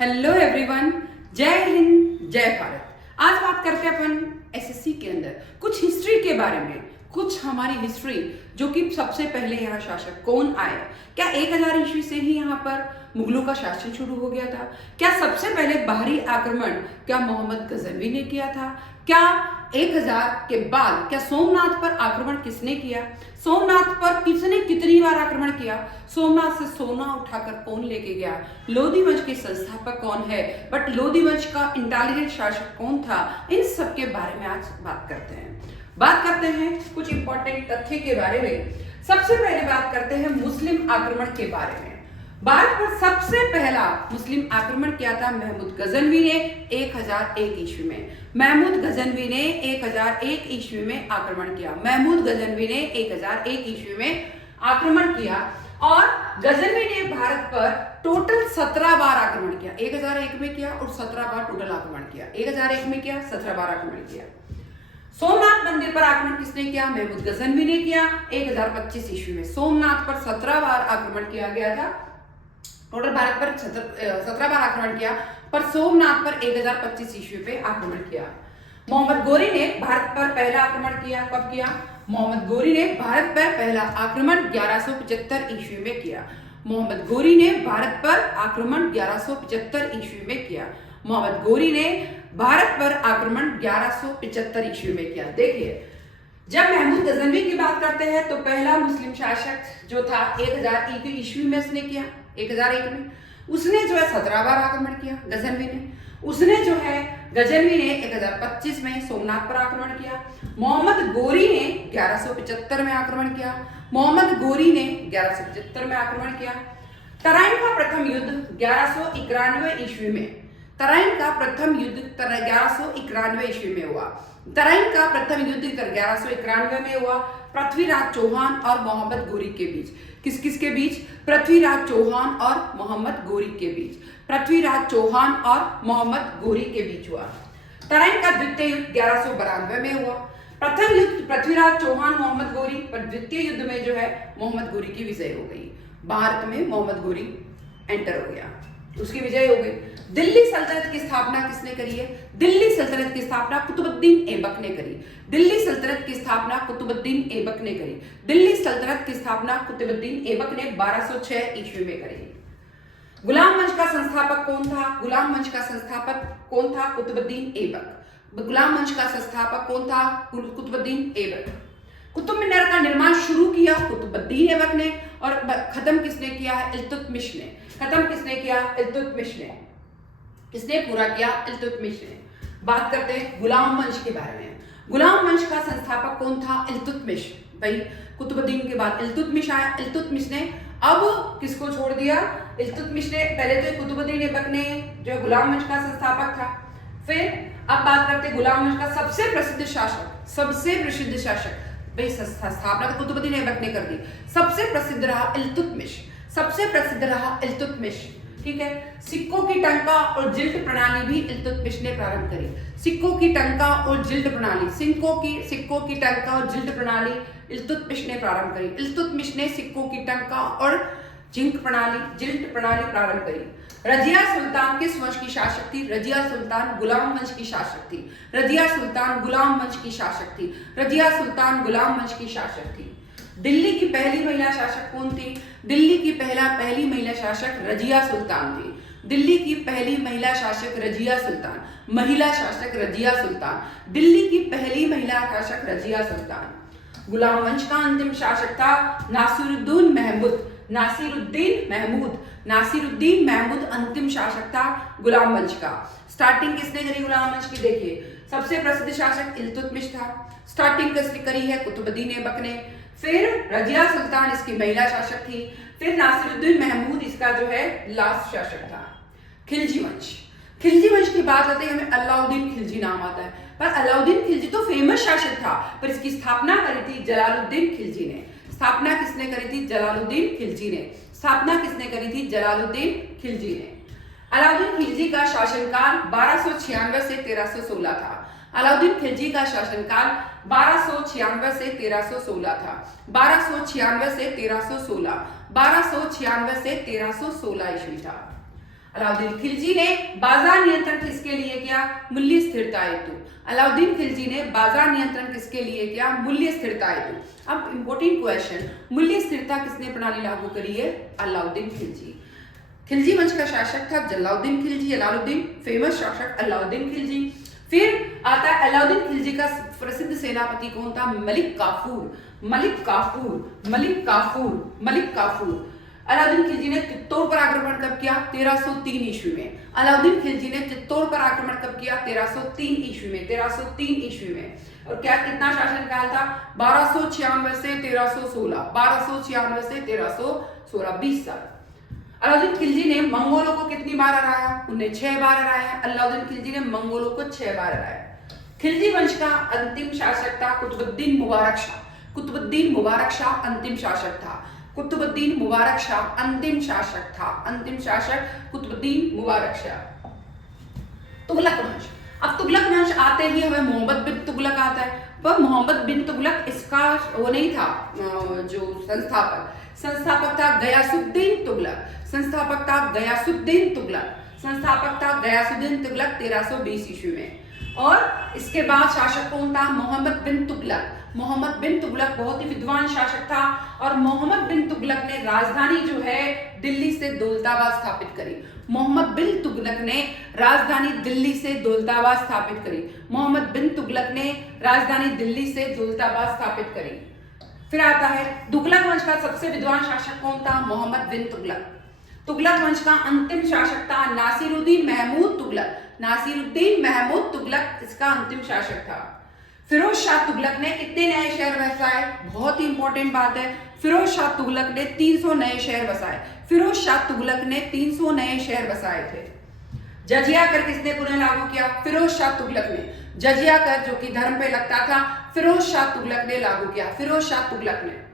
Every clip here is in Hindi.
हेलो एवरीवन, जय हिंद जय भारत। आज बात करते हैं अपन एसएससी के अंदर कुछ हिस्ट्री के बारे में, कुछ हमारी हिस्ट्री जो कि सबसे पहले यहाँ शासक कौन आए। क्या 1000 ईस्वी से ही यहाँ पर मुगलों का शासन शुरू हो गया था? क्या सबसे पहले बाहरी आक्रमण क्या मोहम्मद गजनवी ने किया था? क्या 1000 के बाद क्या सोमनाथ पर आक्रमण किसने किया? सोमनाथ पर किसने कितनी बार आक्रमण किया? सोमनाथ से सोना उठाकर कौन लेके गया? लोधी वंश के संस्थापक कौन है? बट लोधी वंश का इंटेलिजेंट शासक कौन था? इन सब के बारे में आज बात करते हैं कुछ इंपॉर्टेंट तथ्य के बारे में। सबसे पहले बात करते हैं मुस्लिम आक्रमण के बारे में। भारत पर सबसे पहला मुस्लिम आक्रमण किया था महमूद गजनवी ने 1001 ईस्वी में। महमूद गजनवी ने 1001 ईस्वी में आक्रमण किया। महमूद गजनवी ने 1001 ईस्वी में आक्रमण किया और गजनवी ने भारत पर टोटल 17 बार आक्रमण किया। 1001 में किया और 17 बार टोटल आक्रमण किया। 1001 में किया, 17 बार आक्रमण किया। सोमनाथ मंदिर पर आक्रमण किसने किया? महमूद गजनवी ने किया 1025 ईस्वी में। सोमनाथ पर 17 बार आक्रमण किया गया था। टोटल भारत पर 17 बार आक्रमण किया, पर सोमनाथ पर 1025 ईस्वी पे आक्रमण किया। मोहम्मद गोरी ने भारत पर पहला आक्रमण किया। कब किया? मोहम्मद गोरी ने भारत पर पहला आक्रमण 1175 ईस्वी में किया। मोहम्मद गोरी ने भारत पर आक्रमण 1175 ईस्वी में किया। मोहम्मद गोरी ने भारत पर आक्रमण 1175 ईस्वी में किया। देखिए, जब महमूद गजनवी की बात करते हैं तो पहला मुस्लिम शासक जो था 1001 ईस्वी में उसने किया। 1001 में उसने जो है 17 बार आक्रमण किया गजनवी ने। उसने जो है गजनवी ने 1025 में सोमनाथ पर आक्रमण किया। मोहम्मद गोरी ने 1175 में आक्रमण किया। मोहम्मद गोरी ने 1175 में आक्रमण किया। तराइन का प्रथम युद्ध 1191 ईस्वी में। तराइन का प्रथम युद्ध 1191 ईस्वी में हुआ। तराइन का प्रथम युद्ध 1191 में हुआ पृथ्वीराज चौहान और मोहम्मद गोरी के बीच। किस किस के बीच? पृथ्वीराज चौहान और मोहम्मद गोरी के बीच। पृथ्वीराज चौहान और मोहम्मद गोरी के बीच हुआ। तराइन का द्वितीय युद्ध 1192 में हुआ। प्रथम युद्ध पृथ्वीराज चौहान मोहम्मद गोरी, पर द्वितीय युद्ध में जो है मोहम्मद गोरी की विजय हो गई। भारत में मोहम्मद गोरी एंटर हो गया, उसकी विजय हो गई। दिल्ली सल्तनत की स्थापना किसने करी है? दिल्ली सल्तनत की स्थापना कुतुबुद्दीन ऐबक ने करी। दिल्ली सल्तनत की स्थापना कुतुबुद्दीन ऐबक ने करी। दिल्ली सल्तनत की स्थापना कुतुबुद्दीन ऐबक ने 1206 ईस्वी में करी। गुलाम वंश का संस्थापक कौन था? गुलाम वंश का संस्थापक कौन था? कुतुबुद्दीन ऐबक। गुलाम वंश का संस्थापक कौन था? कुतुबुद्दीन ऐबक। कुतुब मीनार का निर्माण शुरू किया कुतुबुद्दीन ऐबक ने और खत्म किसने किया है? इल्तुतमिश ने। खत्म किसने किया? इल्तुतमिश ने। किसने पूरा किया? इल्तुतमिश ने। बात करते हैं गुलाम वंश के बारे में। गुलाम वंश का संस्थापक कौन था? इल्तुतमिश। भाई कुतुबुद्दीन के बाद इल्तुतमिश आया। इल्तुतमिश ने अब किसको छोड़ दिया? इल्तुतमिश ने पहले तो कुतुबुद्दीन ऐबक ने जो गुलाम वंश का संस्थापक था। फिर अब बात करते हैं गुलाम वंश का सबसे प्रसिद्ध शासक। भाई स्थापना तो कुतुबुद्दीन ऐबक ने कर दी। सबसे प्रसिद्ध रहा इल्तुतमिश। ठीक है। सिक्कों की टंका और जिल्ट प्रणाली भी इल्तुतमिश ने प्रारंभ करी। सिक्कों की टंका और जिल्ट प्रणाली इल्तुतमिश ने प्रारंभ करी। इल्तुतमिश ने सिक्कों की टंका और जिल्ट प्रणाली प्रारंभ करी। रजिया सुल्तान किस वंश की शासक थी? रजिया सुल्तान गुलाम वंश की शासक थी। रजिया सुल्तान गुलाम वंश की शासक थी। दिल्ली की पहली महिला शासक कौन थी? दिल्ली की पहली महिला शासक रजिया सुल्तान थी। दिल्ली की पहली महिला शासक रजिया सुल्तान। दिल्ली की पहली महिला शासक रजिया सुल्तान। गुलाम वंश का अंतिम शासक था नासिरुद्दीन महमूद अंतिम शासक था गुलाम वंश का। स्टार्टिंग किसने करी गुलाम वंश की? देखिए, सबसे प्रसिद्ध शासक इल्तुतमिश था। स्टार्टिंग किसने करी है? कुतुबुद्दीन ऐबक ने। फिर रजिया सुल्तान इसकी महिला शासक थी। फिर नासिरुद्दीन महमूद इसका जो है लास्ट शासक था। खिलजी वंश की बात आती है, हमें अलाउद्दीन खिलजी नाम आता है, पर अलाउद्दीन खिलजी तो फेमस शासक था, पर इसकी स्थापना करी थी जलालुद्दीन खिलजी ने। स्थापना किसने करी थी? जलालुद्दीन खिलजी ने। अलाउद्दीन खिलजी का शासनकाल 1296 से 1316 था। अलाउद्दीन खिलजी का शासनकाल 1296 से 1316 था। 1296 से 1316 ईस्वी था। अलाउद्दीन खिलजी ने बाजार नियंत्रण किसके लिए किया? मूल्य स्थिरता हेतु। अलाउद्दीन खिलजी ने बाजार नियंत्रण किसके लिए किया? मूल्य स्थिरता हेतु। अब इंपॉर्टेंट क्वेश्चन, मूल्य स्थिरता किसने प्रणाली लागू करी है? अलाउद्दीन खिलजी। खिलजी वंश का शासक था जलालुद्दीन खिलजी, जलालुद्दीन, फेमस शासक अलाउद्दीन खिलजी। फिर आता है अलाउद्दीन खिलजी का प्रसिद्ध सेनापति कौन था? मलिक काफूर, मलिक काफूर, मलिक काफूर, मलिक काफूर। अलाउद्दीन खिलजी ने चित्तौड़ पर आक्रमण कब किया? 1303 ईस्वी में। अलाउद्दीन खिलजी ने चित्तौड़ पर आक्रमण कब किया? 1303 ईस्वी में, 1303 ईस्वी में। और क्या कितना शासन काल था? 1296 से 1316, 1296 से 1316, 20 साल। अलाउद्दीन खिलजी ने मंगोलों को कितनी बार हराया? उन्हें 6 बार हराया। अलाउद्दीन खिलजी ने मंगोलों को 6 बार हराया। खिलजी वंश का अंतिम शासक था कुतुबुद्दीन मुबारक शाह। कुतुबुद्दीन मुबारक शाह अंतिम शासक था। कुतुबुद्दीन मुबारक शाह अंतिम शासक था। अंतिम शासक कुतुबुद्दीन मुबारक शाह। तुगलक वंश। अब तुगलक वंश आते ही हमें मोहम्मद बिन तुगलक आता है। पर मोहम्मद बिन तुगलक इसका वो नहीं था जो संस्थापक। संस्थापक था गयासुद्दीन तुगलक। संस्थापक था गयासुद्दीन तुगलक। संस्थापक था गयासुद्दीन तुगलक 1320 ईस्वी में। और इसके बाद शासक कौन था? मोहम्मद बिन तुगलक। मोहम्मद बिन तुगलक बहुत ही विद्वान शासक था और मोहम्मद बिन तुगलक ने राजधानी जो है दिल्ली से दौलताबाद स्थापित करी। मोहम्मद बिन तुगलक ने राजधानी दिल्ली से दौलताबाद स्थापित करी। मोहम्मद बिन तुगलक ने राजधानी दिल्ली से दौलताबाद स्थापित करी। फिर आता है तुगलक वंश का सबसे विद्वान शासक कौन था? मोहम्मद बिन तुगलक। तुगलक वंश का अंतिम शासक था नासिरुद्दीन महमूद तुगलक। नासिरुद्दीन महमूद तुगलक इसका अंतिम शासक था। फिरोज शाह तुगलक ने कितने नए शहर बसाए? बहुत ही इंपॉर्टेंट बात है। फिरोज शाह तुगलक ने 300 नए शहर बसाए। फिरोज शाह तुगलक ने 300 नए शहर बसाए थे। जजिया कर किसने पुनः लागू किया? फिरोज शाह तुगलक ने। जजिया कर जो कि धर्म पे लगता था, फिरोज शाह तुगलक ने लागू किया। फिरोज शाह तुगलक ने।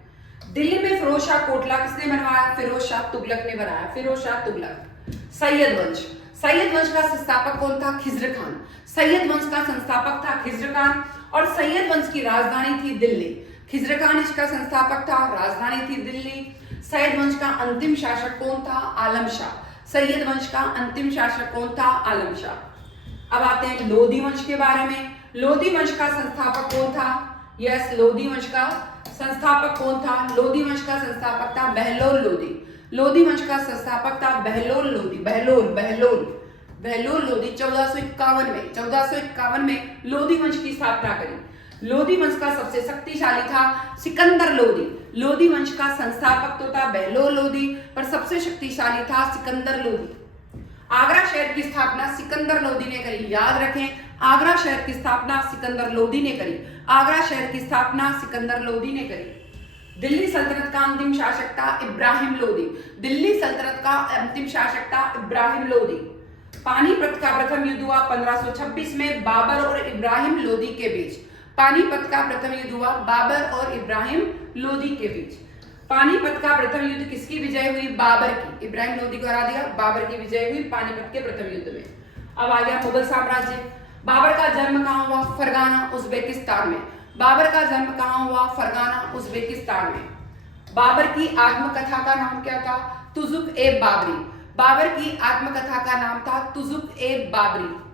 दिल्ली में फिरोज शाह कोटला किसने बनवाया? फिरोज शाह तुगलक ने बनाया। फिरोज शाह तुगलक। सैयद वंश। सैयद वंश का संस्थापक कौन था? खिज्र खान। सैयद वंश का संस्थापक था खिज्र खान और सैयद वंश की राजधानी थी दिल्ली। खिज्र खान इसका संस्थापक था, राजधानी थी दिल्ली। सैयद वंश का अंतिम शासक कौन था? आलम शाह। सैयद वंश का अंतिम शासक कौन था? आलम शाह। अब आते हैं लोधी वंश के बारे में। लोधी वंश का संस्थापक कौन था? यस, लोधी वंश का संस्थापक कौन था? लोधी वंश का संस्थापक था बहलोल लोधी। लोधी वंश का संस्थापक था बहलोल लोधी। बहलोल बहलोल बहलोल लोधी 1451 में लोधी वंश की स्थापना करी। लोधी वंश का सबसे शक्तिशाली था सिकंदर लोधी। लोधी वंश का संस्थापक तो था बहलोल लोधी पर सबसे शक्तिशाली था सिकंदर लोधी। आगरा शहर की स्थापना सिकंदर लोधी ने करी। याद रखें, आगरा शहर की स्थापना सिकंदर लोधी ने करी। आगरा शहर की स्थापना सिकंदर लोधी ने करी। दिल्ली सल्तनत का अंतिम शासक था इब्राहिम लोधी। दिल्ली सल्तनत का अंतिम शासक था इब्राहिम लोधी। पानीपत का प्रथम युद्ध हुआ 1526 में बाबर और इब्राहिम लोधी के बीच। पानीपत का प्रथम युद्ध हुआ बाबर और इब्राहिम लोधी के बीच। पानीपत का प्रथम युद्ध किसकी विजय हुई? बाबर की। इब्राहिम लोधी को हरा दिया, बाबर की विजय हुई पानीपत के प्रथम युद्ध में। अब आ गया मुगल साम्राज्य। बाबर का जन्म कहाँ हुआ? फरगाना, उज्बेकिस्तान में। बाबर का जन्म कहाँ हुआ? फरगाना, उज्बेकिस्तान में। बाबर की आत्मकथा का नाम क्या था? तुजुक-ए-बाबरी। बाबर की आत्मकथा का नाम था तुजुक-ए-बाबरी।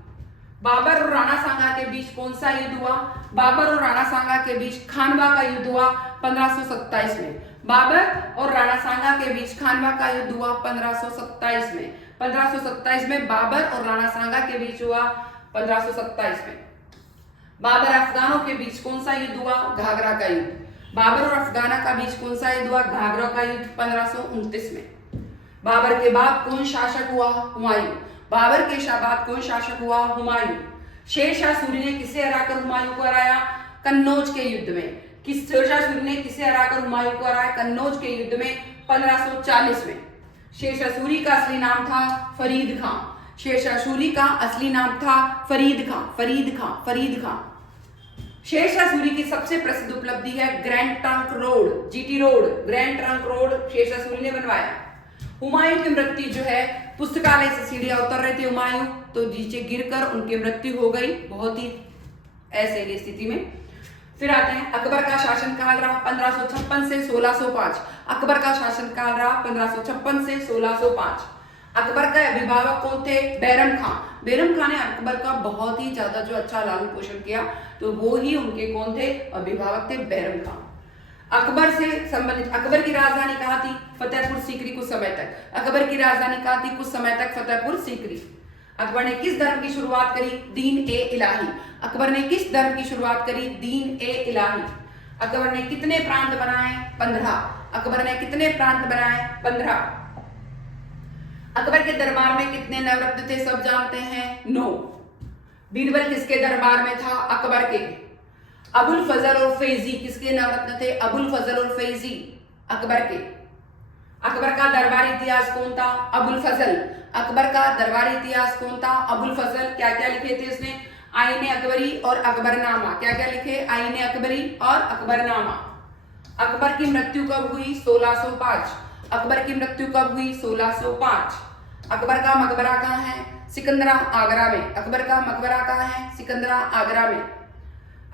बाबर और राणा सांगा के बीच कौन सा युद्ध हुआ? बाबर और राणा सांगा के बीच खानवा का युद्ध हुआ 1527 में। बाबर और राणा सांगा के बीच खानवा का युद्ध हुआ 1527 में। 1527 में बाबर और राणा सांगा के बीच हुआ 1527 में। बाबर अफगानों के बीच कौन सा युद्ध हुआ? घाघरा का युद्ध। बाबर और अफगाना का बीच कौन सा युद्ध हुआ? घाघरा का युद्ध 1529 में। बाबर के बाद कौन शासक हुआ? हुमायूं। बाबर के बाद कौन शासक हुआ? हुमायूं। शेरशाह सूरी ने किसे हराकर हुमायूं को हराया? कन्नौज के युद्ध में। शेरशाह सूरी ने किसे हराकर हुमायूं को हराया? कन्नौज के युद्ध में 1540 में। शेरशाह सूरी का असली नाम था फरीद खां। शेरशाह सूरी का असली नाम था फरीद खां। फरीद खां, फरीद खां। शेरशाह सूरी की सबसे प्रसिद्ध उपलब्धि है Grand Trunk Road, GT Road. Grand Trunk Road Sher Shah Suri ने बनवाया। हुमायूं की मृत्यु जो है, पुस्तकालय से सीढ़ियां उतर रहे थे हुमायूं, तो नीचे गिरकर उनकी मृत्यु हो गई बहुत ही ऐसे की स्थिति में। फिर आते हैं अकबर का शासनकाल रहा 1556 से 1605। अकबर का शासनकाल रहा 1556 से 1605। अकबर का अभिभावक कौन थे? बैरम खान। बैरम खान ने अकबर का बहुत ही ज्यादा जो अच्छा लालन पोषण किया, तो वो ही उनके कौन थे? अभिभावक थे बैरम खान। अकबर से संबंधित, अकबर की राजधानी कहाँ थी? फतेहपुर सीकरी कुछ समय तक। अकबर की राजधानी कहाँ थी? कुछ समय तक फतेहपुर सीकरी। अकबर ने किस धर्म की शुरुआत करी? दीन ए इलाही। अकबर ने किस धर्म की शुरुआत करी? दीन ए इलाही। अकबर ने कितने प्रांत बनाए? 15। अकबर ने कितने प्रांत बनाए? 15। अकबर के दरबार में कितने नवरत्न थे? सब जानते हैं, 9। बीरबल किसके दरबार में था? अकबर के। अबुल फजल और फैजी किसके नवरत्न थे? अबुल फजल और फैजी अकबर के। अकबर का दरबारी इतिहास कौन था? अबुल फजल। अकबर का दरबारी इतिहास कौन था? अबुल फजल। क्या क्या लिखे थे इसने? आईने अकबरी और अकबरनामा। क्या क्या लिखे? आईने अकबरी और अकबरनामा। अकबर की मृत्यु कब हुई? 1605। अकबर की मृत्यु कब हुई? 1605। अकबर का मकबरा कहाँ है? सिकंदरा, आगरा में। अकबर का मकबरा कहाँ है? सिकंदरा, आगरा में।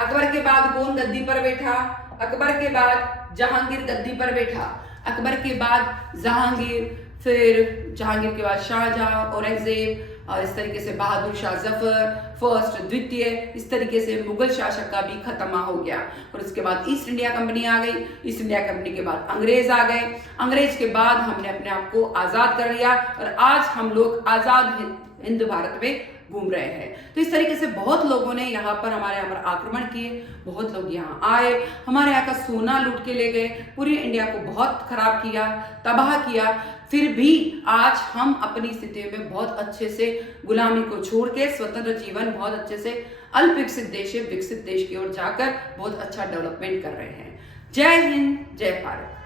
अकबर के बाद कौन गद्दी पर बैठा? अकबर के बाद जहांगीर गद्दी पर बैठा। अकबर के बाद जहांगीर, फिर जहांगीर के बाद शाहजहां, औरंगजेब, और इस तरीके से बहादुर शाह जफर फर्स्ट, द्वितीय, इस तरीके से मुगल शासक का भी खत्मा हो गया। और उसके बाद ईस्ट इंडिया कंपनी आ गई। ईस्ट इंडिया कंपनी के बाद अंग्रेज आ गए। अंग्रेज के बाद हमने अपने आप को आजाद कर लिया और आज हम लोग आजाद हिंद भारत में घूम रहे हैं। तो इस तरीके से बहुत लोगों ने यहाँ पर हमारे यहाँ पर आक्रमण किए, बहुत लोग यहाँ आए, हमारे यहाँ का सोना लूट के ले गए, पूरी इंडिया को बहुत खराब किया, तबाह किया। फिर भी आज हम अपनी स्थिति में बहुत अच्छे से गुलामी को छोड़ के स्वतंत्र जीवन बहुत अच्छे से अल्प विकसित देश से विकसित देश की ओर जाकर बहुत अच्छा डेवलपमेंट कर रहे हैं। जय हिंद, जय भारत।